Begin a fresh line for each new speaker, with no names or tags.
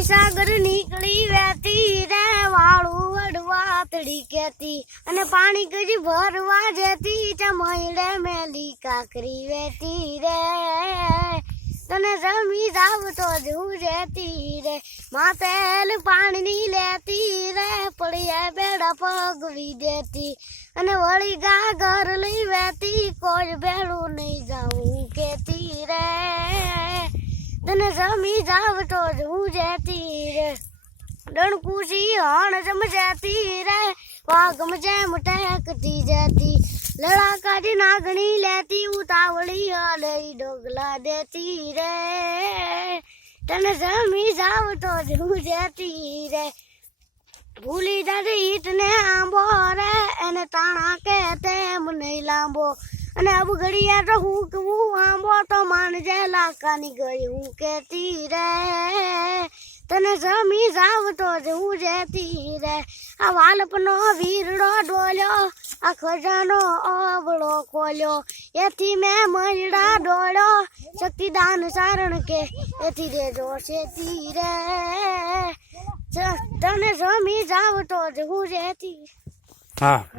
મહીસાગર નીકળી વેતી રે, વાળું વડવા તડી કેતી અને પાણી કજી ભરવા જતી ચમઈડે મેલી કાકરી વેતી રે. તને જમી જાવ તો જવું જતી રે. માતેલ પાણી લેતી રે, પડીએ બેડા પગવી દેતી. અને વળી ગા ઘર લઈ તને જમી જાવ તો હું જતી રે. ડણકુશી હણ જમ જતી રે. વાગમ જેમ ટેકતી જતી. લડા કાઢી નાગણી લેતી, ઉતાવળી હલઈ ડોગલા દેતી રે. તને જમી જાવ તો હું જતી રે. ભૂલી જાજે ઈટને આંબો રે. એને તાણા કે તેમ નહીં લાંબો. અને અબ ઘડિયા તો હું આંબો તો માનજે લાકાની ગઈ હું કેતી રે. તને જમી જાવ તો જ હું જેતી રે. આ વાલપનો વીરડો ડોલ્યો, આ ખજાનો અવળો ખોલ્યો. એથી મેં મજડા ડોળ્યો, શક્તિદાન સારણ કે એથી દેજો શેતી રે. તને જમી જાવ તો જ હું જેતી
હા.